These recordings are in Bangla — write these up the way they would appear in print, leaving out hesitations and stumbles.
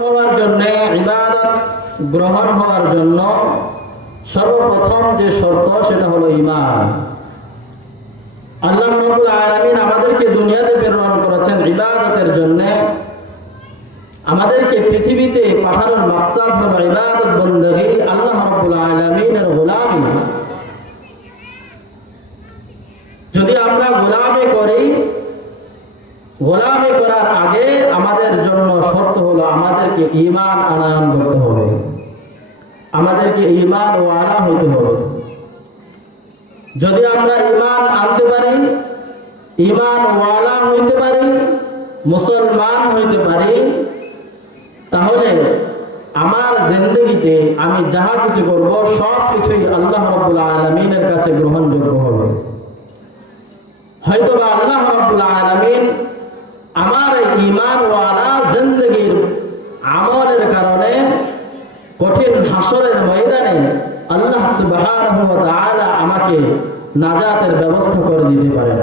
হওয়ার জন্য, ইবাদত গ্রহণ হওয়ার জন্য সর্বপ্রথম যে শর্ত সেটা হলো ঈমান। আল্লাহ রাব্বুল আলামিন আমাদেরকে দুনিয়াতে প্রেরণ করেছেন ইবাদতের জন্য। আমাদেরকে পৃথিবীতে পাঠানোর মাকসাদ হলো ইবাদত বندگی, আল্লাহ রাব্বুল আলামিনের গোলামি। যদি আমরা গোলামি করি, গোলামি করার আগে আমাদের জন্য শর্ত হলো আমাদেরকে ঈমান আনয়ন করতে হবে, আমাদেরকে ঈমান ওয়ালা হইতে হবে। যদি আমরা ঈমান আনতে পারি, ঈমান ওয়ালা হইতে পারি, মুসলমান হইতে পারি, তাহলে আমার জিন্দেগিতে আমি যাহা কিছু করব সব কিছুই আল্লাহ রাব্বুল আলামিনের কাছে গ্রহণযোগ্য হবে। হয়তোবা আল্লাহ রাব্বুল আলামিন আমার ঈমান ওয়ালা জিন্দেগির আমলের কারণে কঠিন হাসরের ময়দানে আল্লাহ সুবহানাহু ওয়া তাআলা আমাকে নাজাতের ব্যবস্থা করে দিতে পারেন।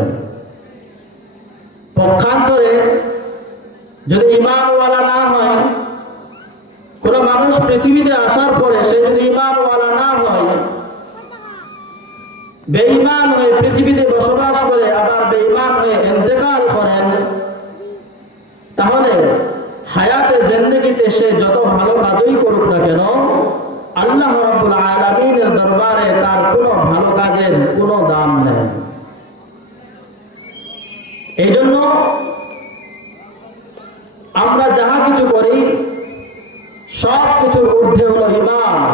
পক্ষান্তরে যদি ঈমান ওয়ালা না হয়, কোন মানুষ পৃথিবীতে আসার পরে সে যদি ঈমান ওয়ালা না হয়, বেঈমান হয়ে পৃথিবীতে বসবাস করে আবার বেঈমান হয়ে ইন্তেকাল করেন, তাহলে হায়াতে জিন্দেগিতে সে যত ভালো কাজই করুক না কেন, আল্লাহ রাব্বুল আলামিনের দরবারে তার কোনো ভালো কাজের কোনো দাম নেই। এই জন্য আমরা যাহা কিছু করি সব কিছুর ঊর্ধ্বে হলো ঈমান।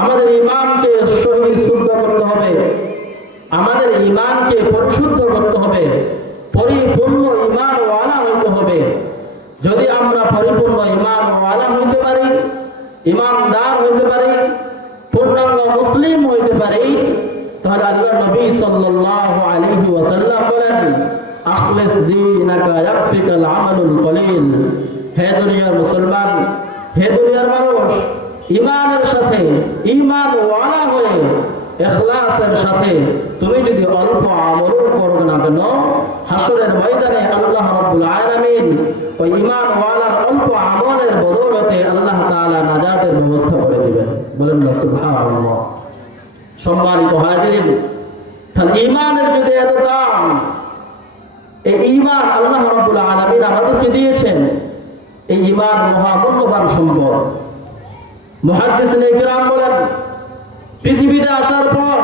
আমাদের ঈমানকে সহি শুদ্ধ করতে হবে, আমাদের ঈমানকে পরিশুদ্ধ করতে হবে, পরিপূর্ণ ঈমান ওয়ালা হইতে হবে। যদি আমরা পরিপূর্ণ ঈমান ওয়ালা হইতে পারি, ঈমানদার হইতে পারি, পূর্ণাঙ্গ মুসলিম হইতে পারি, তাহলে আল্লাহ নবী সাল্লাল্লাহু আলাইহি ওয়াসাল্লাম বলেন, আখলিস দীনাকা ইয়াকফিকাল আমালুল কলিল। হে দুনিয়ার মুসলমান, হে দুনিয়ার মানুষ, ঈমানের সাথে ঈমান ওয়ালা হয়ে ইখলাসের সাথে তুমি যদি অল্প আমল করো না কেন, হাসরের ময়দানে আল্লাহ রাব্বুল আলামিন ওই ঈমান ওয়ালার অল্প আমলের বদৌলতে আল্লাহ তাআলা নাজাতের ব্যবস্থা করে দিবেন। বলেন না সুবহানাল্লাহ। সম্মানিত হাজিরিন, তাহলে ঈমানের যদি এত দাম, এই ঈমান আল্লাহ রাব্বুল আলামিন আমাদেরকে দিয়েছেন, এই ঈমান মহামূল্যবান সম্পদ। মুহাদ্দিসিনে কিরাম বলেন, পৃথিবীতে আসার পর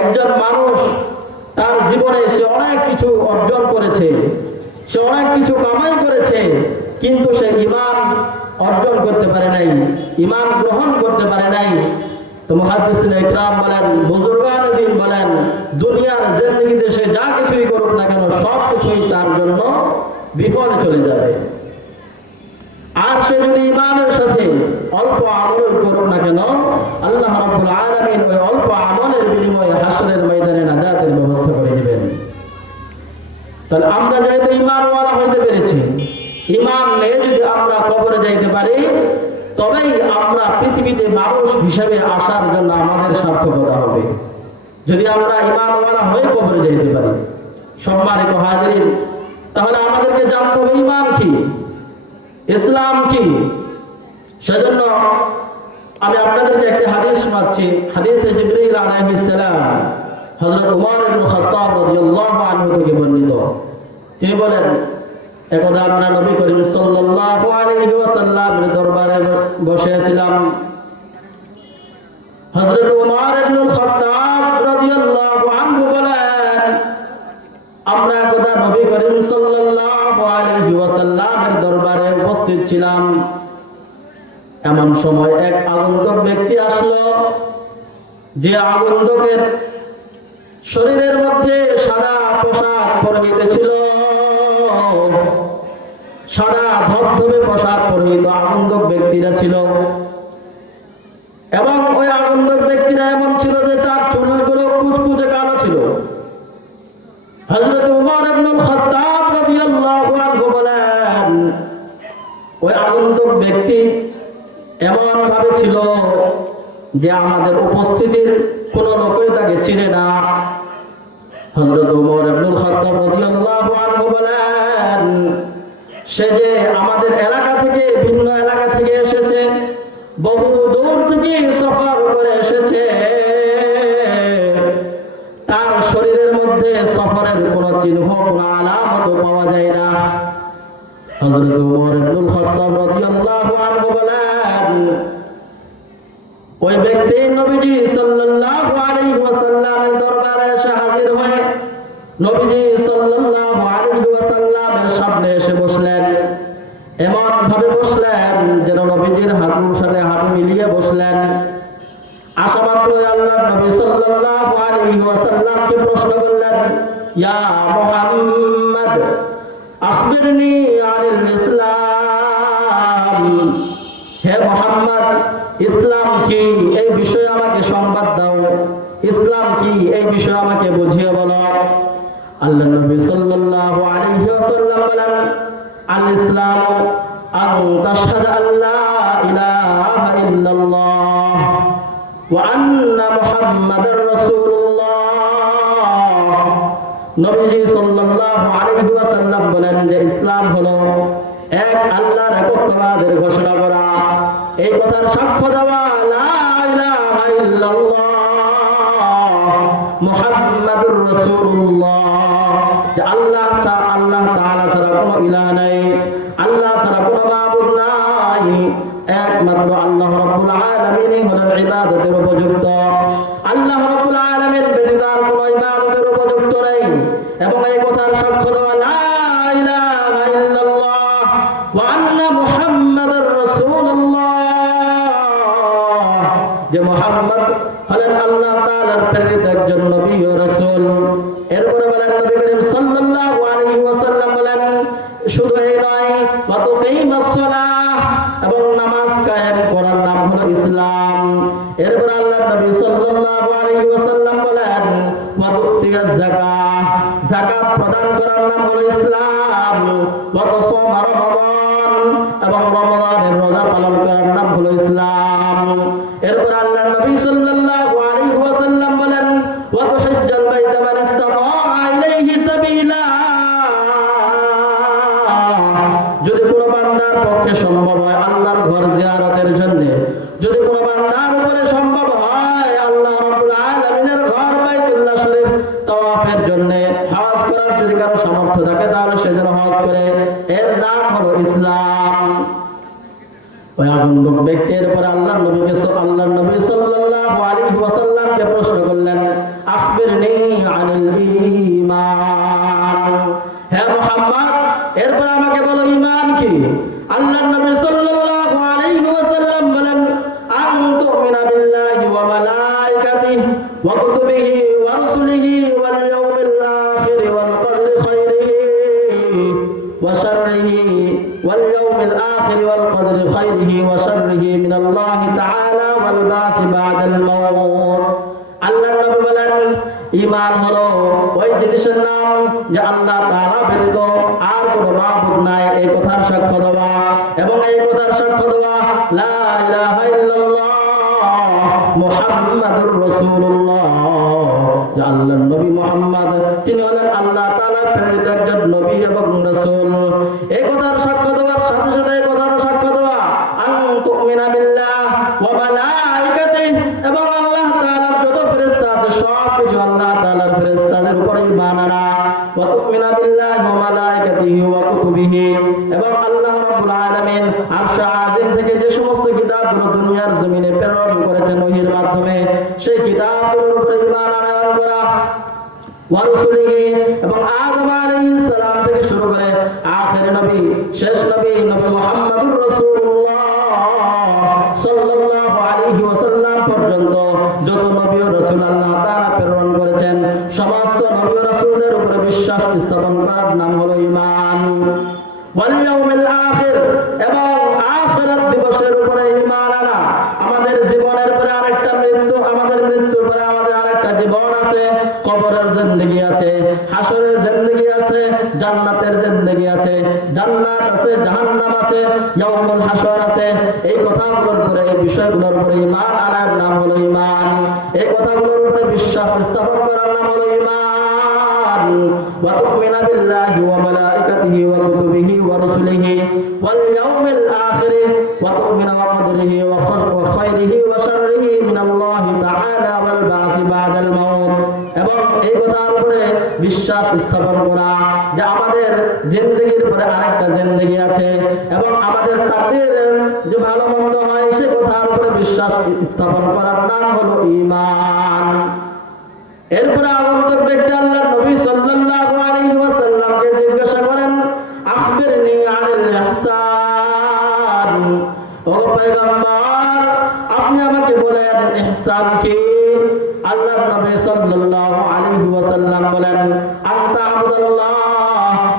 একজন মানুষ তার জীবনে সে অনেক কিছু অর্জন করেছে, সে অনেক কিছু কামাই করেছে, কিন্তু সে ঈমান অর্জন করতে পারে নাই, ঈমান গ্রহণ করতে পারে নাই। তো মুহাদ্দিসিনে ইকরাম বলেন, বুজুর্গানে দ্বীন বলেন, দুনিয়ার জিন্দেগিতে সে যা কিছুই করুক না কেন সব কিছুই তার জন্য বিফলে চলে যাবে। আর সে যদি ঈমানের সাথে অল্প আমল করুক না কেন, আল্লাহ রাব্বুল আলামিন ওই অল্প আমলের বিনিময়ে হাসরের ময়দানে নাজাতের ব্যবস্থা করে দিবেন। তাহলে আমরা যেহেতু ঈমান ওয়ালা হইতে পেরেছি, ঈমান নিয়ে যদি আমরা কবরে যাইতে পারি, তবেই আমরা পৃথিবীতে মানুষ হিসেবে আসার জন্য আমাদের সার্থকতা হবে, যদি আমরা ঈমান ওয়ালা হয়ে কবরে যাইতে পারি। সম্মানিত হাজিরিন, তাহলে আমাদেরকে জানতে হবে ঈমান কি, ইসলাম কি। সেজন্য আমি আপনাদেরকে একটি হাদিস শোনাচ্ছি। হাদিসে জিবরীল আলাইহিস সালাম হযরত উমর ইবনে খাত্তাব রাদিয়াল্লাহু আনহু থেকে বর্ণিত। তিনি বলেন, একদা আমরা নবী করিম সাল্লাল্লাহু আলাইহি ওয়াসাল্লামের দরবারে বসে ছিলাম। হযরত উমর ইবনে খাত্তাব রাদিয়াল্লাহু আনহু বলেন, আমরা একদা নবী করিম সাল্লাল্লাহু আলাইহি ওয়াসাল্লামের দরবারে উপস্থিত ছিলাম। এমন সময় এক আগন্তুক ব্যক্তি আসলো, যে আগন্তুকের শরীরের মধ্যে সাদা পোশাক পরিহিত ছিল, সাদা ধবধবে পোশাক পরিহিত আগন্তুক ব্যক্তিরা ছিল। এবং ওই আগন্তুক ব্যক্তিরা এমন ছিল যে তার চুলগুলো কুচকুচে কালো ছিল। হযরত উমর ইবনে খাত্তাব রাদিয়াল্লাহু আনহু বলেন, ওই আগন্তুক ব্যক্তি এমন ভাবে ছিল যে আমাদের উপস্থিতির কোন লোকই তাকে চিনে না। হযরত উমর ইবনে খাত্তাব রাদিয়াল্লাহু আনহু বলেন, সে যে আমাদের এলাকা থেকে বহু দূর থেকে সফর করে এসেছে, তার শরীরের মধ্যে সফরের কোনো চিহ্ন, কোনো আলামত পাওয়া যায় না। হযরত ওমর ইবনুল খাত্তাব রাদিয়াল্লাহু আনহু বলেন, ওই ব্যক্তি নবীজি সাল্লাল্লাহু আলাইহি ওয়াসাল্লামের দরবারে এসে হাজির হয়ে নবীজি সাল্লাল্লাহু আলাইহি ওয়াসাল্লামের সামনে এসে বসলেন। এমন ভাবে বসলেন যেন নবীজির হাঁটুর সাথে হাঁটু মিলিয়ে বসলেন। আসা মাত্রই আল্লাহর নবী সাল্লাল্লাহু আলাইহি ওয়াসাল্লামকে প্রশ্ন করলেন, ইয়া মুহাম্মদ আখবিরনি আনিল ইসলাম। হে মুহাম্মদ, ইসলাম কি এই বিষয়ে আমাকে সংবাদ দাও। ইসলাম কি এই বিষয়ে আমাকে বুঝিয়ে বলো। আল্লাহর নবী সাল্লাল্লাহু আলাইহি ওয়াসাল্লাম বলেন, আল ইসলাম আন তাশহাদা আল্লা ইলাহা ইল্লাল্লাহ ওয়া আন্না মুহাম্মাদার রাসূলুল্লাহ। নবীজি সাল্লাল্লাহু আলাইহি ওয়াসাল্লাম বলেন যে ইসলাম হলো এক আল্লাহর একত্ববাদের ঘোষণা করা, এই কথার সাক্ষ্য দেওয়া, লা ইলাহা ইল্লাল্লাহ মুহাম্মাদুর রাসূলুল্লাহ, যে আল্লাহ তাআলা ছাড়া কোনো ইলাহ নাই, আল্লাহ ছাড়া কোনো মাবুদ নাই, একমাত্র আল্লাহ রাব্বুল আলামিনই হলেন ইবাদতের উপযুক্ত। আল্লাহ রাব্বুল আলামিন ব্যতীত আর কোনো ইবাদতের উপযুক্ত নেই। এবং এই কথার সাক্ষ্য দেওয়া, লা ইলাহা ইল্লাল্লাহ ওয়া আন্না মুহাম্মাদার রাসূলুল্লাহ, যে মুহাম্মদ হলেন আল্লাহ তাআলার প্রেরিত একজন নবী ও রাসূল। এরপরে বলেন নবী করিম সাল্লাল্লাহু আলাইহি ওয়াসাল্লাম বলেন, শুধু এই নয়, ওয়া তুকিমাস সালাহ, এবং নামাজ কায়েম করার নাম হলো ইসলাম। এরপর আল্লাহর নবী সাল্লাল্লাহু আলাইহি ওয়াসাল্লাম বলেন, ওয়া তুতিয়াজ যাকাত, যাকাত প্রদান করার নাম হলো ইসলাম। ওয়া তাসাম রমাদান, এবং রমাদানের রোজা পালন করার নাম হলো ইসলাম। এরপর আল্লাহর নবী সাল্লাল্লাহু আলাইহি ওয়াসাল্লাম বলেন, ওয়া তুহিজ্জাল বাইতা মান ইসতাতা ইলাইহি সাবিলা, যদি কোনো বান্দার পক্ষে সম্ভব হয় আল্লাহর ঘর জিয়ারতের জন্য, যদি কোনো বান্দার উপরে সম্ভব হয় আল্লাহ রাব্বুল আলামিনের ঘর বাইতুল্লাহ শরীফ তাওয়াফের জন্য, হজ করার যদি কারো সামর্থ্য থাকে তাহলে সে যেন হজ করে, এর নাম হলো ইসলাম। ওই আগন্তুক ব্যক্তির পরে আল্লাহর নবী সাল্লাল্লাহু আলাইহি ওয়াসাল্লামকে প্রশ্ন করলেন, আখবিরনি আনিল ঈমান। হে মুহাম্মদ, এরপর আমাকে বলো ঈমান কি। আল্লাহর নবী সাল্লাল্লাহু আলাইহি ওয়াসাল্লাম বলেন, আন তুমিনা বিল্লাহি ওয়া মালাইকাতিহি ওয়া কুতুবিহি ওয়া রাসূলিহি ওয়াল ইয়াউমিল আখির ওয়াল কদরি খায়রিহি ওয়া শাররিহি ওয়াল ইয়াউমিল আখির ওয়াল কদরি খায়রিহি ওয়া শাররিহি মিনাল্লাহি তাআলা ওয়াল বা'থি বা'দাল মাউত। আল্লাহর নবী বলেন, ঈমান হলো ওই জিনিসের নাম যে আল্লাহ তাআলা ব্যতীত আর কোনো মাবুদ নাই, এই কথার সাক্ষ্য দেওয়া, এবং এই কথার সাক্ষ্য দেওয়া, লা ইলাহা ইল্লাল্লাহ মুহাম্মাদুর রাসূলুল্লাহ, যে আল্লাহর নবী মুহাম্মদ তিনি হলেন আল্লাহ তাআলার প্রেরিত একজন নবী এবং রাসূল। এই কথার সাক্ষ্য দেওয়ার সাথে সাথে এই কথার সাক্ষ্য দেওয়া, আন তুমিনা বিল্লাহ ওয়া মালাইকাতিহি, এবং আল্লাহ তাআলার যত ফেরেশতা আছে সব কিছু আল্লাহ তাআলার ফেরেশতাদের উপরে ঈমান আনা, ওয়া তুমিনা বিল্লাহি ওয়া মালাইকাতিহি ওয়া কুতুবিহি, এবং আল্লাহ রাব্বুল আলামিন আরশে আজিম থেকে যে সমস্ত কিতাবগুলো দুনিয়ার জমিনে প্রেরণ করেছেন ওহীর মাধ্যমে, সেই কিতাবগুলোর উপরে ঈমান আনয়ন করা, ওয়া রাসূলিহি, এবং আদম আলাইহিস সালাম থেকে শুরু করে আখেরি নবী, শেষ নবী মুহাম্মদুর রাসূলুল্লাহ সাল্লাল্লাহু আলাইহি ওয়াসাল্লাম পর্যন্ত যত নবী ও রাসূল আল্লাহ তাআলা প্রেরণ করেছেন সমস্ত নবী ও রাসূলদের উপরে বিশ্বাস স্থাপন করার নাম হলো ঈমান। ওয়াল ইয়াউমিল আখির, এবং আখিরাত দিবসের উপরে ঈমান আনা। আমাদের জীবনের পরে আরেকটা মৃত্যু, আমাদের মৃত্যুর পরে আমাদের আরেকটা জীবন আছে, কবরের জিন্দেগি আছে, হাসরের জিন্দেগি আছে, জান্নাতের জিন্দেগি আছে, জান্নাত আছে, জাহান্নাম আছে, ইয়াউমুল হাসর আছে। এই কথাগুলোর উপরে, এই বিষয়গুলোর উপরে ঈমান আনার নাম হলো ঈমান। এই কথাগুলোর উপরে বিশ্বাস স্থাপন করার নাম হলো ঈমান। ওয়া তুমিনা বিল্লাহি ওয়া মালাইকাতিহি ওয়া কুতুবিহি ওয়া রাসূলিহি ওয়াল ইয়াউমিল আখির, وتؤمن بقدره وخيره وشره من الله تعالى والبعث بعد الموت এবং এই কথার উপরে বিশ্বাস স্থাপন করা যে আমাদের জিন্দেগির পরে আরেকটা জিন্দেগি আছে এবং আমাদের তাকদীরের যে ভালো মন্দ হয় সে কথার উপরে বিশ্বাস স্থাপন করার নাম হলো ঈমান। এরপরে আগন্তুক ব্যক্তি আল্লাহর নবী সাল্লাল্লাহু আলাইহি ওয়াসাল্লামকে জিজ্ঞাসা করেন আখবিরনি আনিল ইহসান, ও পয়গম্বর আপনি আমাকে বলেন ইহসান কি? আল্লাহর নবী সাল্লাল্লাহু আলাইহি ওয়াসাল্লাম বলেন আনতা আবুদাল্লাহ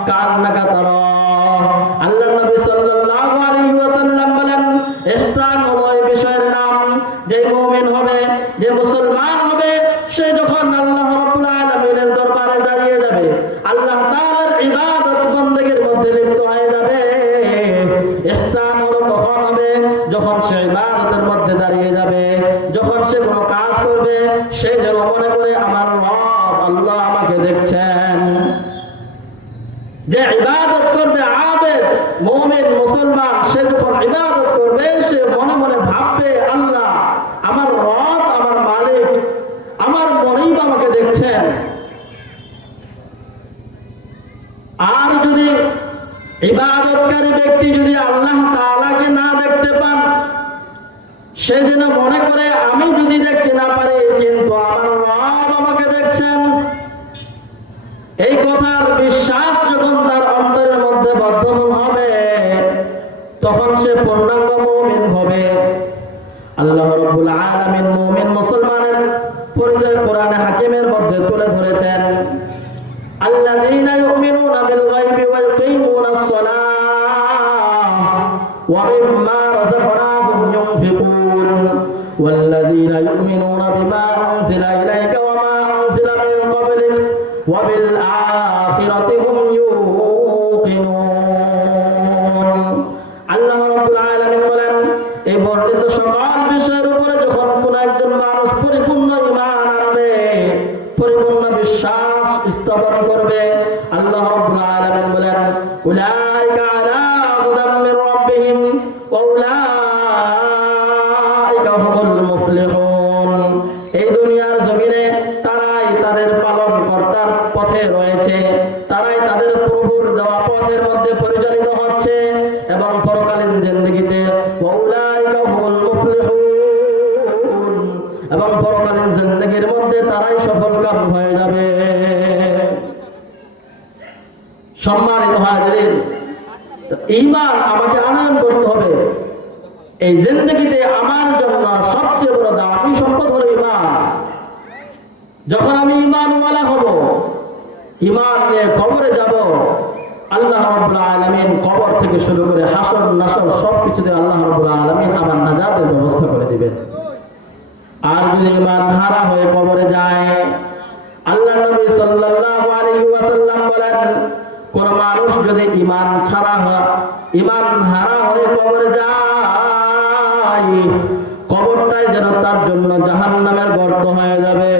কান্নাকা তারা। আল্লাহর নবী সাল্লাল্লাহু আলাইহি ওয়াসাল্লাম বলেন ইহসান হলো এই বিষয়ের নাম যে মুমিন হবে, যে মুসলমান হবে, সে যখন আল্লাহ রাব্বুল আলামিনের দরবারে দাঁড়িয়ে যাবে, আল্লাহ তাআলার ইবাদত বন্দেগীর মধ্যে লিপ্ত হয়ে যাবে, ইহসান হলো তখন হবে যখন সে ইবাদতের মধ্যে দাঁড়িয়ে যাবে, যখন সে কোনো কাজ করবে সে যেন মনে করে আমার রব আল্লাহ আমাকে দেখছেন। যে ইবাদত করবে আবেদ মুমিন মুসলমান, সে যখন ইবাদত করবে সে মনে মনে ভাববে আল্লাহ আমার রব, আমার মালিক, আমার মনিব আমাকে দেখছেন। আর যদি ইবাদতকারী ব্যক্তি যদি আল্লাহ তাআলাকে না দেখতে পান, সে যেন মনে করে আমি যদি দেখতে না পারি কিন্তু আমার রব আমাকে দেখছেন। এই কথার বিশ্বাস যখন তার অন্তরের মধ্যে বদ্ধমূল হবে তখন সে পূর্ণাঙ্গ মুমিন হবে। আল্লাহ রাব্বুল আলামিন মুমিন মুসলমানের পরিচয় কোরআনে হাকিমের মধ্যে তুলে ধরেছেন আল্লাযীনা ইউমিনুনা বিল গায়বি ওয়া ইউকিমুনাস সালাহ ওয়া মিম্মা রাযাকনাহুম ইউনফিকুন ওয়াল্লাযীনা ইউমিনুনা বিমা উনজিলা ইলাইকা ওয়া মা উনজিলা মিন ক্বাবলিক ওয়া বিল আখিরাতি হুম ইউকিনুন। আল্লাহ রাব্বুল আলামিন বলেন এই বর্ণিত সকল বিষয়ের উপরে যখন কোন একজন মানুষ পরিপূর্ণ ঈমান আনবে, পরিপূর্ণ বিশ্বাস স্থাপন করবে, আল্লাহ রাব্বুল আলামিন বলেন উলাইকা আলা হুদাম মির রাব্বিহিম ওয়া উলাইকা হুমুল মুফলিহুন। এই দুনিয়ার জমিনে তারাই তাদের পালনকর্তার পথে রয়েছে, তারাই তাদের প্রভুর দেওয়া পথের মধ্যে পরিচালিত হচ্ছে এবং পরকালীন জিন্দেগিতে ওয়া উলাইকা হুমুল মুফলিহুন এবং পরকালীন জিন্দেগির মধ্যে তারাই সফলকাম হয়ে যাবে। সম্মানিত হাজিরিন, ঈমান আমাকে আনয়ন করতে হবে। এই জিন্দেগিতে আমার জন্য সবচেয়ে বড় দামি সম্পদ হলো ঈমান। যখন আমি ঈমানওয়ালা হব, ঈমান নিয়ে কবরে যাব, আল্লাহ রাব্বুল আলামিন কবর থেকে শুরু করে হাসর নাসর সবকিছুতে আল্লাহ রাব্বুল আলামিন আমার নাজাতের ব্যবস্থা করে দিবেন। আর যদি ঈমান হারা হয়ে কবরে যায়, আল্লাহ নবী সাল্লাল্লাহু আলাইহি ওয়াসাল্লাম বলেন কোন মানুষ যদি ঈমান হারা হয়ে কবরে যায়, কবরটাই যেন তার জন্য জাহান্নামের গর্ত হয়ে যাবে।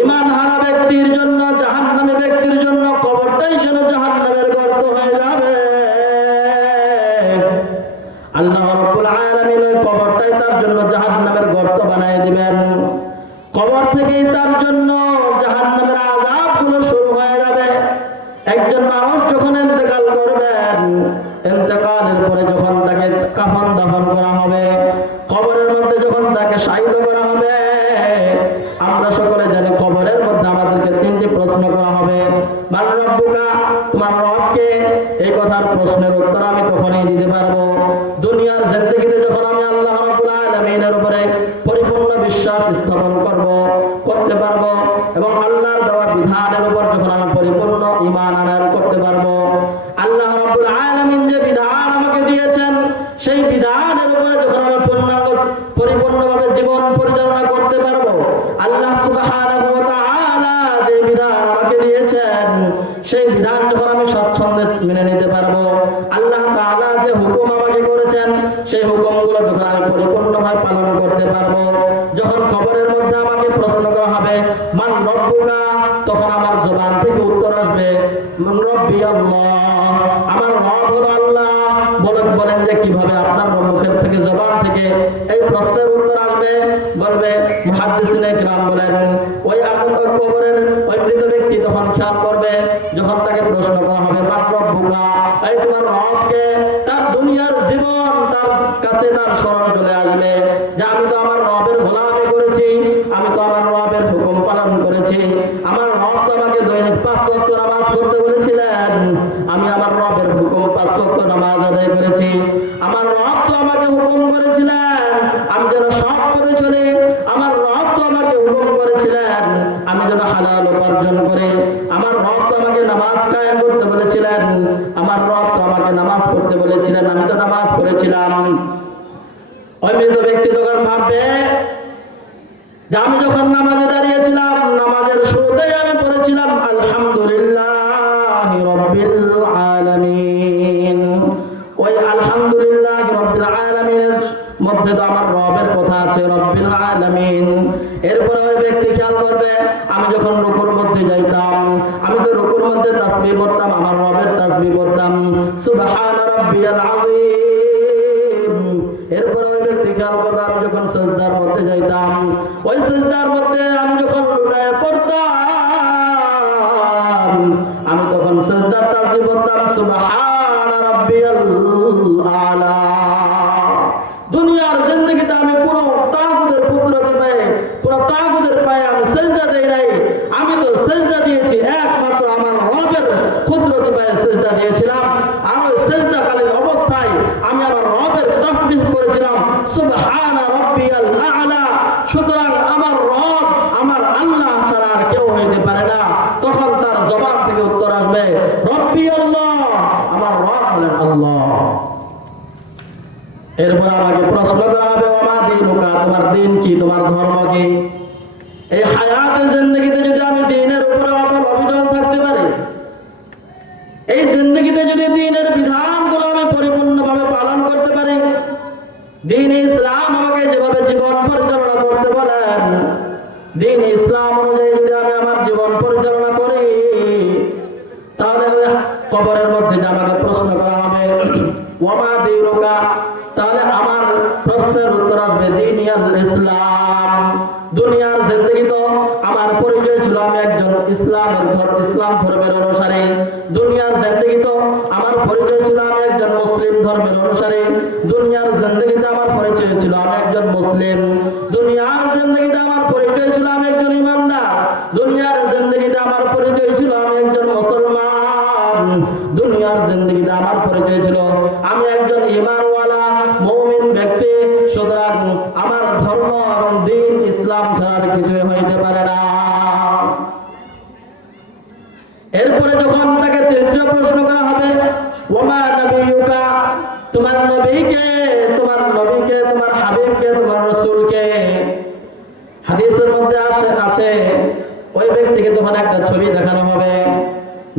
ঈমান হারা ব্যক্তির জন্য, জাহান্নামী ব্যক্তির জন্য কবরটাই যেন জাহান্নামের গর্ত হয়ে যাবে। আল্লাহ রাব্বুল আলামিন ওই কবরটাই তার জন্য জাহান্নামের গর্ত বানিয়ে দিবেন। কবর থেকেই তার জন্য জাহান্নামের আযাবগুলো শুরু হয়ে যাবে। একজন মানুষ যখন ইন্তেকাল করবেন, ইন্তেকালের পরে যখন তাকে কাফন দাফন করা হবে, কবরের মধ্যে যখন তাকে শায়িত করা হবে, আমরা সকলে জানি কবরের মধ্যে আমাদেরকে তিনটি প্রশ্ন করা হবে। মান রব্বুকা, তোমার রবকে? এই কথার প্রশ্নের উত্তর আমি তখনই দিতে পারবো দুনিয়ার জিন্দেগিতে যখন আমি আল্লাহ রাব্বুল আলামিনের উপরে পরিপূর্ণ বিশ্বাস স্থাপন করতে পারবো এবং আল্লাহর দেওয়া বিধানের উপর যখন আমি পরিপূর্ণ ঈমান আনয়ন করতে পারবো। আল্লাহ রাব্বুল আলামিন যে বিধান আমাকে দিয়েছেন সেই বিধানের উপরে যখন আমি পরিপূর্ণভাবে জীবন পরিচালনা করতে পারবো, আল্লাহ সুবহানাহু ওয়া তাআলা যে বিধান আমাকে দিয়েছেন সেই বিধান যখন আমি স্বচ্ছন্দে মেনে নিতে পারবো, আল্লাহ তাআলা যে হুকুম আমাকে করেছেন সেই হুকুমগুলো যখন আমি পরিপূর্ণভাবে পালন করতে পারবো, যখন কবরের মধ্যে আমাকে প্রশ্ন করা হবে মান রব্বুকা, তখন আমার জবান থেকে উত্তর আসবে মান রব্বি আল্লাহ, আমার রব হলো আল্লাহ। বলেন যে কিভাবে আপনার মুখের থেকে জবান থেকে এই প্রশ্নের উত্তর আসবে? বলবে মুহাদ্দিসিনে কিরাম বলেন ওই আগন্তক কবরের ওই মৃত ব্যক্তি তখন খেয়াল করবে, যখন তাকে প্রশ্ন করা হবে মাত্র বুকা, এই তোমার রবকে, তার দুনিয়ার জীবন তার কাছে তার স্মরণ চলে আসবে যে আমি তো আমার রবের গোলামি করেছি, আমি তো আমার রবের হুকুম পালন করেছি, আমার রব তো আমাকে দৈনিক 5 ওয়াক্ত নামাজ পড়তে বলেছিলেন, আমি আমার রবের হুকুম 5 ওয়াক্ত নামাজ আদায় করেছি, আমার রব তো আমাকে হুকুম করেছিলেন আমি যেন সৎ পথে চলি, আমার রব তো আমাকে হুকুম করেছিলেন আমি যেন হালাল উপার্জন করে, আমার রব তো আমাকে নামাজ কায়েম করতে বলেছিলেন, আমার রব তো আমাকে নামাজ পড়তে বলেছিলেন, আমি তো নামাজ পড়েছিলাম। ওই মৃত ব্যক্তি তখন ভাববে যে আমি যখন নামাজে দাঁড়িয়েছিলাম, নামাজের শুরুতেই আমি পড়েছিলাম আলহামদুলিল্লাহি রাব্বিল আলামিন। ওই আলহামদুলিল্লাহি রাব্বিল আলামিনের মধ্যে তো আমার রবের কথা আছে, রাব্বিল আলামিন। এরপরে ওই ব্যক্তি খেয়াল করবে আমি যখন রুকুর মধ্যে যাইতাম, আমি তো রুকুর মধ্যে তাসবিহ পড়তাম, আমার রবের তাসবিহ পড়তাম সুবহান রাব্বিয়াল আযীম। এরপরে ওই ব্যক্তি খেয়াল করবে আমি যখন সিজদার মধ্যে যাইতাম, ওই সিজদার মধ্যে আমি যখন লুটায় পড়তাম, আমি তখন সিজদার তাসবিহ পড়তাম সুবহান রাব্বিয়াল আলা। দুনিয়ার জিন্দেগিতে আমি কোন তাগুদের পুত্রকে পায়ে, কোন তাগুদের পায়ে আমি সিজদা দেই নাই, আমি তো সিজদা দিয়েছি একমাত্র আমার রবের কুদরতি পায়ে সিজদা দিয়েছিলাম, আর ওই সিজদাকালীন অবস্থায় আমি আমার রবের তাসবিহ করেছিলাম সুবহান রাব্বিয়াল আলা। সুতরাং আমার রব আমার আল্লাহ ছাড়া আর কেউ হইতে পারে না। তখন তার জবান থেকে উত্তর আসবে রব্বি আল্লাহ, আমার রব হলেন আল্লাহ। এরপর আমাকে প্রশ্ন করা হবে ওমা দীনুকা, তোমার দিন কি, তোমার ধর্ম কি? এই হায়াতের জিন্দেগিতে যদি আমি দ্বীনের উপরে অটল অবিচল থাকতে পারি, এই জিন্দেগিতে যদি দ্বীনের বিধানগুলো আমি পরিপূর্ণভাবে পালন করতে পারি, দ্বীন ইসলাম আমাকে যেভাবে জীবন পরিচালনা করতে বলেন, দ্বীন ইসলাম অনুযায়ী যদি আমি আমার জীবন পরিচালনা করি, তাহলে কবরের মধ্যে যে আমাকে প্রশ্ন করা হবে ওমা দীনুকা, তাহলে আমার প্রশ্নের উত্তর আসবে দীনিয়াল ইসলাম। দুনিয়ার জিন্দেগি তো আমার পরিচয় ছিল আমি একজন ইসলাম ধর্মের অনুসারী, দুনিয়ার জিন্দেগি তো আমার পরিচয় ছিল আমি একজন মুসলিম ধর্মের অনুসারী, দুনিয়ার জিন্দেগিতে আমার পরিচয় ছিল আমি একজন মুসলিম, দুনিয়ার জিন্দেগিতে আমার পরিচয় ছিল আমি একজন ইমানদার, দুনিয়ার জিন্দেগিতে আমার পরিচয় ছিল আমি একজন মুসলমান, দুনিয়ার জিন্দেগিতে আমার পরিচয় ছিল আমি একজন ঈমানওয়ালা মুমিন ব্যক্তি। সুতরাং আমার ধর্ম এবং দ্বীন ইসলাম ছাড়া কিছুই হইতে পারে না। এরপরে যখন তাকে তৃতীয় প্রশ্ন করা হবে ওমা নবিয়ুকা, তোমার নবীকে, তোমার নবীকে, তোমার হাবিবকে, তোমার রাসূলকে। হাদিসের মধ্যে আছে ওই ব্যক্তিকে তখন একটা ছবি দেখানো হবে,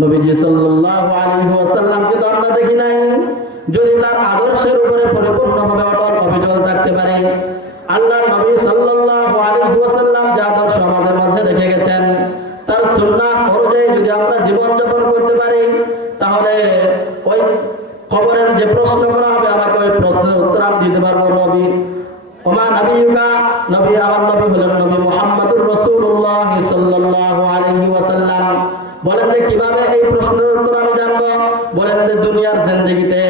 নবীজি সাল্লাল্লাহু আলাইহি ওয়াসাল্লামকে তো আমরা দেখি নাই, যদি তার আদর্শের উপরে পরিপূর্ণভাবে অটল অবিচল থাকতে পারে, আল্লাহর নবী সাল্লাল্লাহু আলাইহি ওয়াসাল্লাম যে আদর্শ আমাদের মাঝে রেখে গেছেন, তার সুন্নাহ অনুযায়ী যদি আমরা জীবন যাপন করতে পারি, তাহলে ওই কবরের যে প্রশ্ন করা হবে আমাকে ওই প্রশ্নের উত্তর আমি দিতে পারবো। নবী ওমা নবিয়ুকা, নবী আমার নবী হলেন নবী মুহাম্মদুর রাসূলুল্লাহ সাল্লাল্লাহু আলাইহি ওয়াসাল্লাম। বলেন যে কিভাবে এই প্রশ্নের উত্তর আমি জানবো? বলেন যে দুনিয়ার জিন্দেগিতে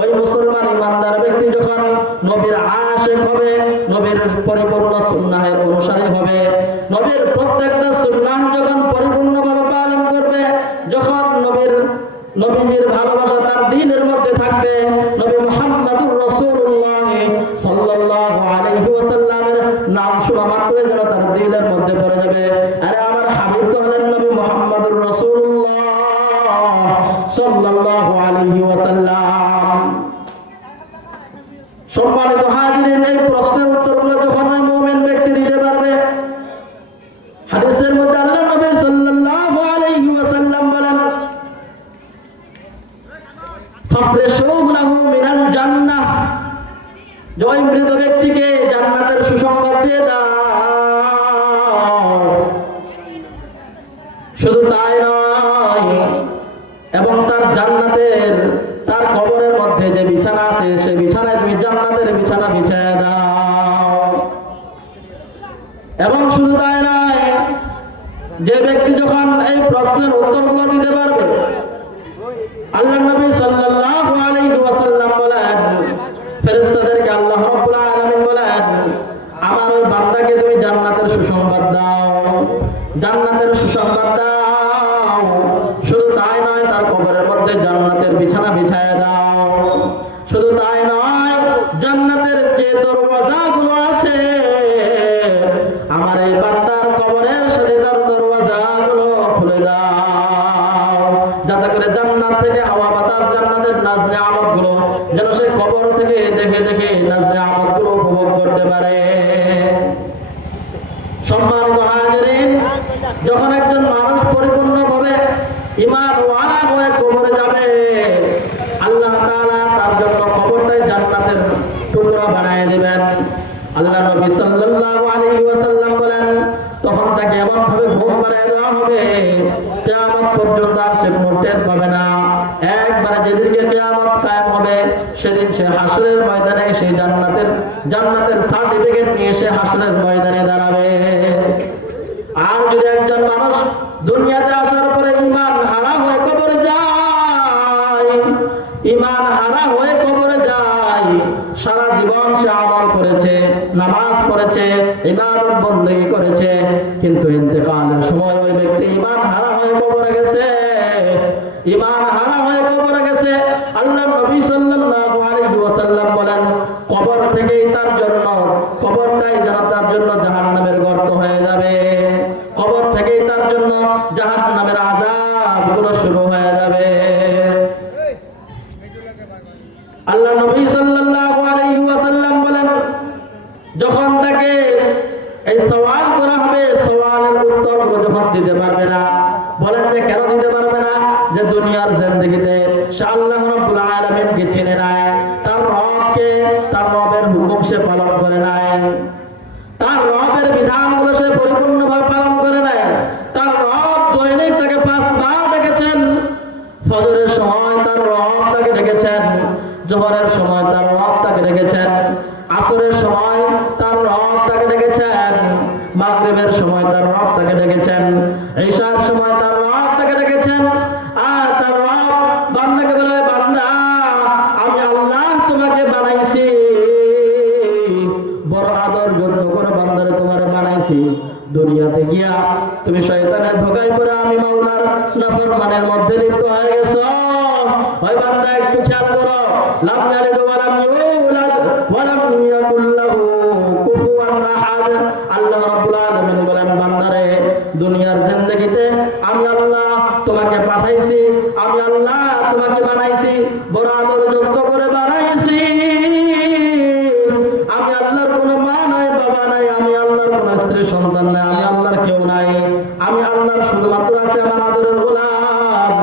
ওই মুসলমান ইমানদার ব্যক্তি যখন নবীর আশিক হবে, নবীর পরিপূর্ণ সুন্নাহের অনুসারী হবে, নবীর প্রত্যেকটা সুন্নাহ যখন পরিপূর্ণভাবে পালন করবে, যখন নবীজির ভালোবাসা তার দ্বীনের মধ্যে থাকবে, নবী মুহাম্মদুর রাসূলুল্লাহ সাল্লাল্লাহু আলাইহি ওয়াসাল্লামের নাম শোনা মাত্রই যেন তার দ্বীনের মধ্যে পড়ে যাবে, আরে আমার হাবিব তো হলেন নবী মুহাম্মদুর রাসূলুল্লাহ সাল্লাল্লাহু আলাইহি ওয়াসাল্লাম। সম্মানিত হাজিরিন, এই প্রশ্নের উত্তরগুলো যখন ওই মুমিন ব্যক্তি দিতে পারবে, হাদিসের মধ্যে আল্লাহ নবী সাল্লাল্লাহু আলাইহি ওয়াসাল্লাম বলেন ফাফরিশু লাহু মিনাল জান্নাহ, ওই মৃত ব্যক্তিকে জান্নাতের সুসংবাদ দিয়ে দাও। শুধু তাই নয়, এবং তার জান্নাতের, তার কবরের মধ্যে যে বিছানা বিছানা বিছায় দাও। এবং শুধু তাই নয়, যে ব্যক্তি যখন এই প্রশ্নের উত্তরগুলো দিতে পারবে, আল্লাহ নবী সাল্লাল্লাহু আলাইহি ওয়াসাল্লাম বলেন, ফেরেশতাদেরকে আল্লাহ রাব্বুল আলামিন বলেন, আমার ওই বান্দাকে তুমি জান্নাতের সুসংবাদ দাও, জান্নাতের সুসংবাদ দাও। শুধু তাই নয়, তার কবরের মধ্যে জান্নাতের বিছানা বিছায় দাও। শুধু তাই নয়, জান্নাতের যে দরওয়াজাগুলো আছে, আমার এই বান্দার কবরের সাথে তার দরওয়াজাগুলো খুলে দাও, যাতে করে জান্নাত থেকে হাওয়া বাতাস, জান্নাতের নাজরে আমতগুলো যেন সে কবর থেকে দেখে দেখে নাজরে আমতগুলো উপভোগ করতে পারে। সম্মানিত হাজিরিন, যখন একজন মানুষ পরিপূর্ণভাবে ঈমানওয়ালা হয়ে কবরে যাবে, আল্লাহ তাআলা তার জন্য কবরটাই জান্নাতের টুকরা বানিয়ে দিবেন। আল্লাহ নবী সাল্লাল্লাহু আলাইহি ওয়াসাল্লাম বলেন, তখন তাকে এমন ভাবে ঘুম পাড়িয়ে দেওয়া হবে, কিয়ামত পর্যন্ত আর সে কোনো টের পাবে না। একবারে যেদিনকে কিয়ামত কায়েম হবে, সেদিন সে হাসরের ময়দানে সেই জান্নাতের সার্টিফিকেট নিয়ে সে হাসরের ময়দানে দাঁড়াবে। আর যদি একজন মানুষ দুনিয়াতে আসার পরে ঈমান হারা হয়ে কবরে যায়, ঈমান হারা হয়ে কবরে যায়, সারা জীবন সে আমল করেছে, নামাজ পড়েছে, ইবাদত বন্দেগী করেছে, কিন্তু ইন্তেকালের সময় ওই ব্যক্তি ঈমান হারা হয়ে কবরে গেছে, ঈমান হারা হয়ে কবরে গেছে। আল্লাহ নবী সাল্লাল্লাহু আলাইহি ওয়াসাল্লাম বলেন, কবর থেকেই তার জন্য, কবরটাই যেন তার জন্য জাহান্নামের গর্ত হয়ে যাবে, কবর থেকেই তার জন্য জাহান্নামের আযাবগুলো শুরু হয়ে যাবে। আল্লাহ নবী সাল্লাল্লাহু আলাইহি ওয়াসাল্লাম বলেন, যখন তাকে এই সওয়াল করা হবে, সওয়ালের উত্তরগুলো যখন দিতে পারবে না, বলেন যে কেন দিতে পারবে না? যে দুনিয়ার জিন্দেগিতে সে আল্লাহ রাব্বুল আলামিনকে চিনে নাই, তার রবকে, তার রবের হুকুম সে পালন করে নাই, তার রবের বিধানগুলো সে পরিপূর্ণভাবে পালন করে নাই। তার রব দৈনিক তাকে 5 বার ডেকেছেন, ফজরের সময় তার রব তাকে ডেকেছেন, জোহরের সময় তার রব তাকে ডেকেছেন, আসরের সময় তার রব তাকে ডেকেছেন, মাগরিবের সময় তার রব তাকে ডেকেছেন, ঈশার সময় তার রব তাকে ডেকেছেন। আর তার রব বান্দাকে বলে, বান্দা আমি আল্লাহ তোমাকে বানাইছি, বড় আদর যত্ন করে বান্দারে তোমারে বানাইছি, দুনিয়াতে গিয়া তুমি শয়তানের ধোঁকায় পড়ে আমি মাওলার নাফরমানের মধ্যে লিপ্ত হয়ে গেছো। ওই বান্দা একটু খেয়াল করো, লাম ইয়ালিদ ওয়া লাম ইউলাদ ওয়া লাম ইয়াকুল লাহু কুফুয়ান আহাদ। আল্লাহ রাব্বুল আলামিন বলেন, বান্দারে দুনিয়ার জিন্দেগিতে আমি আল্লাহ তোমাকে পাঠাইছি, আমি আল্লাহ তোমাকে বানাইছি, বড় আদর যত্ন করে বানাইছি। আমি আল্লাহর কোনো মা নাই, বাবা নাই, আমি আল্লাহর কোনো স্ত্রী সন্তান নাই, আমি আল্লাহর কেউ নাই। আমি আল্লাহর শুধুমাত্র আছে আমার আদরের গোলাম,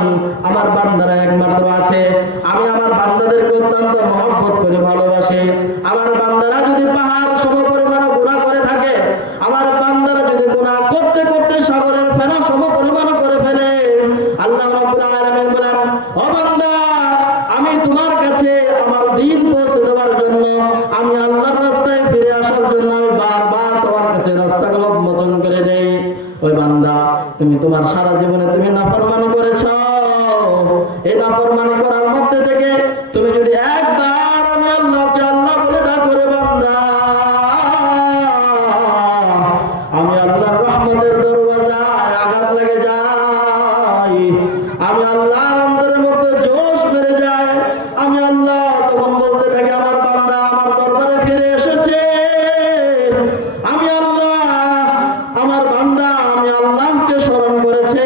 আমার বান্দারা একমাত্র আছে। আমি আমার বান্দাদেরকে অত্যন্ত মহব্বত করে ভালোবাসি। আমার বান্দারা যদি পাহাড় সম পরিমাণ গুনাহ করে থাকে, আমার বান্দারা যদি গুনাহ করতে করতে সাগরের ফেনা সম পরিমাণ করে ফেলে, আল্লাহ রাব্বুল আলামিন বলেন, ও বান্দা আমি তোমার কাছে আমার দিন পৌঁছে দেওয়ার জন্য, আমি আল্লাহর রাস্তায় ফিরে আসার জন্য আমি বারবার তোমার কাছে রাস্তাগুলো উন্মোচন করে দেই। ওই বান্দা তুমি তোমার সারা জীবনে তুমি নাফরমানি করেছ, এই নাফরমানি করার মধ্যে থেকে তুমি যদি একবার আমি আল্লাহকে আল্লাহ বলে ডাকো রে বান্দা, আমি আল্লাহর রহমতের দরওয়াজায় আঘাত লেগে যায়, আমি আল্লাহর অন্তরের মধ্যে জোশ বেড়ে যায়, আমি আল্লাহ তখন বলতে থাকি, আমার বান্দা আমার দরবারে ফিরে এসেছে, আমি আল্লাহ, আমার বান্দা আমি আল্লাহকে স্মরণ করেছে,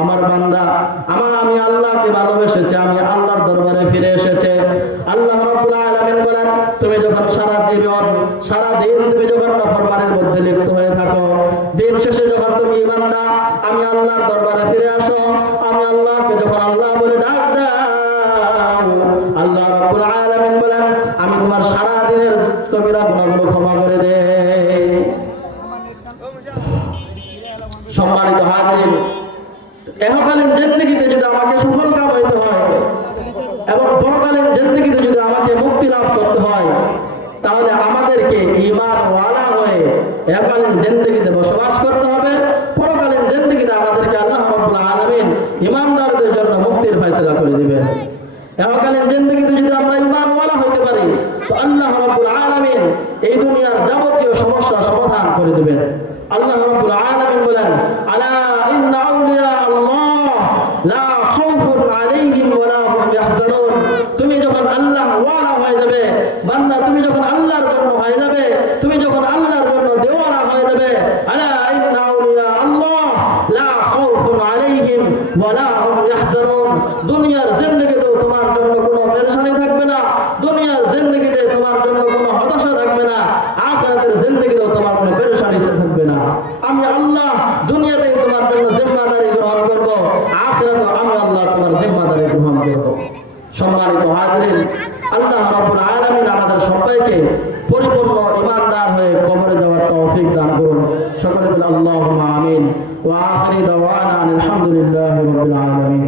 আমার বান্দা আমি আল্লাহকে ভালোবেসেছে, আমি আল্লাহর দরবারে ফিরে এসেছে। আল্লাহ রাব্বুল আলামিন বলেন, তুমি যখন সারা জীবন সারা দিন তুমি যখন নাফরমানের মধ্যে লিপ্ত হয়ে থাকো, দিন শেষে যখন তুমি বান্দা আমি আল্লাহর দরবারে ফিরে আসো, আমি আল্লাহকে যখন আল্লাহ বলে ডাক দাও, আল্লাহ রাব্বুল আলামিন বলেন, আমি তোমার সারা দিনের সগীরা গুনাহগুলো ক্ষমা করে দেই। সম্মানিত হাজিরিন, ইহকালীন জিন্দেগিতে যদি আমাকে সফল কাম হইতে হয়, এবং পরকালীন জিন্দেগিতে যদি আমাকে মুক্তি লাভ করতে হয়, তাহলে আমাদেরকে ঈমান ওয়ালা হয়ে এককালীন জিন্দেগিতে বসবাস করতে হবে। পরকালীন জিন্দেগিতে আমাদেরকে আল্লাহ রাব্বুল আলামিন ঈমানদারদের জন্য মুক্তির ফয়সালা করে দিবেন। এককালীন জিন্দেগিতে যদি আমরা ঈমান ওয়ালা হইতে পারি, তো আল্লাহ রাব্বুল আলামিন এই দুনিয়ার যাবতীয় সমস্যা সমাধান করে দিবেন। আল্লাহ রাব্বুল আলামিন বলেন, আলা ইন্না আউলিয়া আল্লাহ লা খাউফুন আলাইহিম ওয়া লা হুম ইয়াহজানুন। তুমি যখন আল্লাহ ওয়ালা হয়ে যাবে বান্দা, তুমি যখন আল্লাহর জন্য হয়ে যাবে, তুমি যখন আল্লাহর জন্য দেওয়ানা হয়ে যাবে, আলা ইন্না আউলিয়া আল্লাহ লা খাউফুন আলাইহিম ওয়া লা হুম ইয়াহজানুন। দুনিয়ার জিন্দেগিতেও তোমার জন্য কোনো পেরেশানি থাকবে না, দুনিয়ার জিন্দেগিতে তোমার জন্য কোনো হতাশা থাকবে না, আখিরাতের জিন্দেগিতেও তোমার কোনো পেরেশানি থাকবে না। আমি আল্লাহ দুনিয়াতেই তোমার জন্য জিম্মাদারি গ্রহণ করব, আখিরাতেও আমি আল্লাহ তোমার জিম্মাদারি গ্রহণ করব। সম্মানিত হাজিরিন, আল্লাহ রাব্বুল আলামিন আমাদের সবাইকে পরিপূর্ণ ঈমানদার হয়ে কবরে যাওয়ার তৌফিক দান করুন। সকলে বলে আল্লাহুম্মা আমিন। ওয়া আখিরি দাওয়ানা আলহামদুলিল্লাহি রাব্বিল আলামিন।